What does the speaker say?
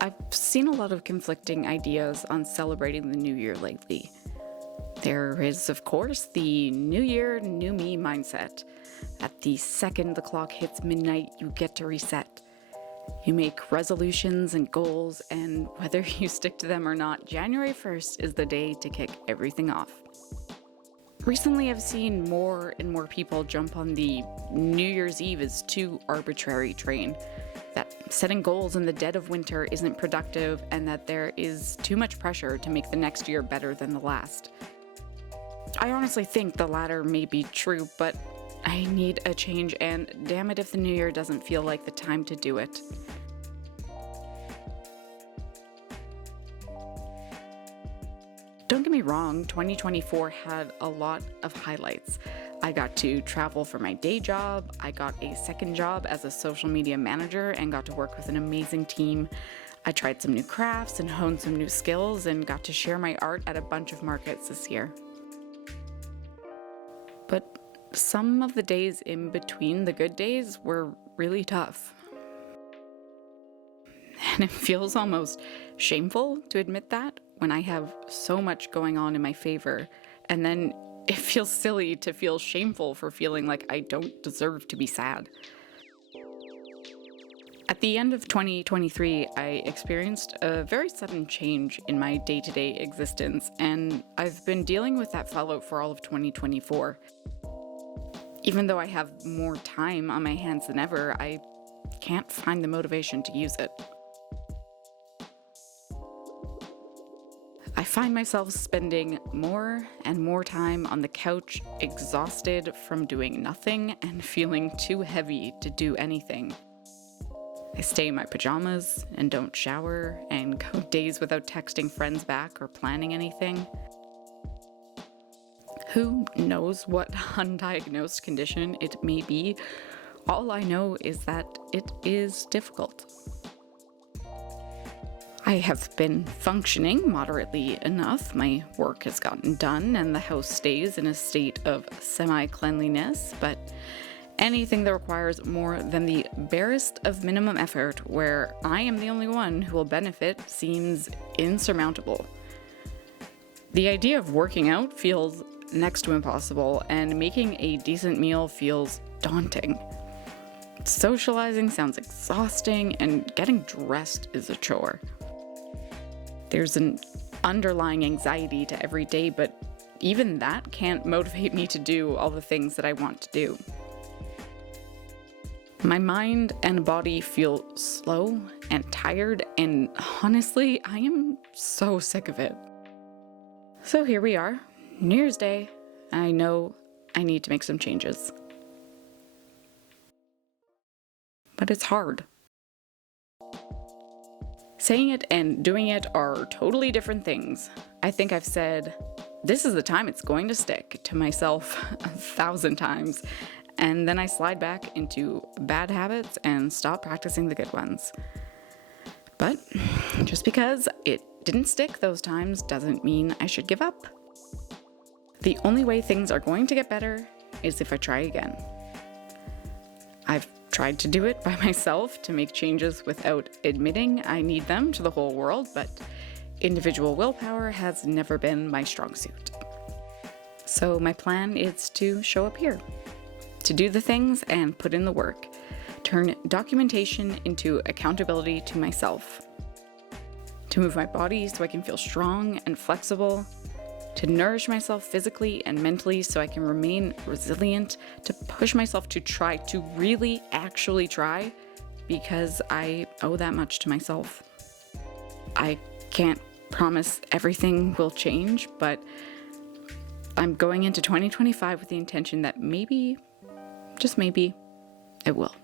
I've seen a lot of conflicting ideas on celebrating the new year lately. There is, of course, the new year, new me mindset. At the second the clock hits midnight, you get to reset. You make resolutions and goals, and whether you stick to them or not, January 1st is the day to kick everything off. Recently, I've seen more and more people jump on the New Year's Eve is too arbitrary train, that setting goals in the dead of winter isn't productive, and that there is too much pressure to make the next year better than the last. I honestly think the latter may be true, but I need a change, and damn it if the new year doesn't feel like the time to do it. Don't get me wrong, 2024 had a lot of highlights. I got to travel for my day job, I got a second job as a social media manager and got to work with an amazing team. I tried some new crafts and honed some new skills and got to share my art at a bunch of markets this year. But some of the days in between the good days were really tough. And it feels almost shameful to admit that when I have so much going on in my favor, and then it feels silly to feel shameful for feeling like I don't deserve to be sad. At the end of 2023, I experienced a very sudden change in my day-to-day existence, and I've been dealing with that fallout for all of 2024. Even though I have more time on my hands than ever, I can't find the motivation to use it. I find myself spending more and more time on the couch, exhausted from doing nothing and feeling too heavy to do anything. I stay in my pajamas and don't shower and go days without texting friends back or planning anything. Who knows what undiagnosed condition it may be? All I know is that it is difficult. I have been functioning moderately enough. My work has gotten done and the house stays in a state of semi-cleanliness, but anything that requires more than the barest of minimum effort where I am the only one who will benefit seems insurmountable. The idea of working out feels next to impossible, and making a decent meal feels daunting. Socializing sounds exhausting, and getting dressed is a chore. There's an underlying anxiety to every day, but even that can't motivate me to do all the things that I want to do. My mind and body feel slow and tired, and honestly, I am so sick of it. So here we are, New Year's Day. I know I need to make some changes. But it's hard. Saying it and doing it are totally different things. I think I've said, "This is the time it's going to stick," to myself 1,000 times, and then I slide back into bad habits and stop practicing the good ones. But just because it didn't stick those times doesn't mean I should give up. The only way things are going to get better is if I try again. I've tried to do it by myself to make changes without admitting I need them to the whole world, but individual willpower has never been my strong suit. So my plan is to show up here, to do the things and put in the work, turn documentation into accountability to myself, to move my body so I can feel strong and flexible, to nourish myself physically and mentally so I can remain resilient, to push myself to try, to really actually try, because I owe that much to myself. I can't promise everything will change, but I'm going into 2025 with the intention that maybe, just maybe, it will.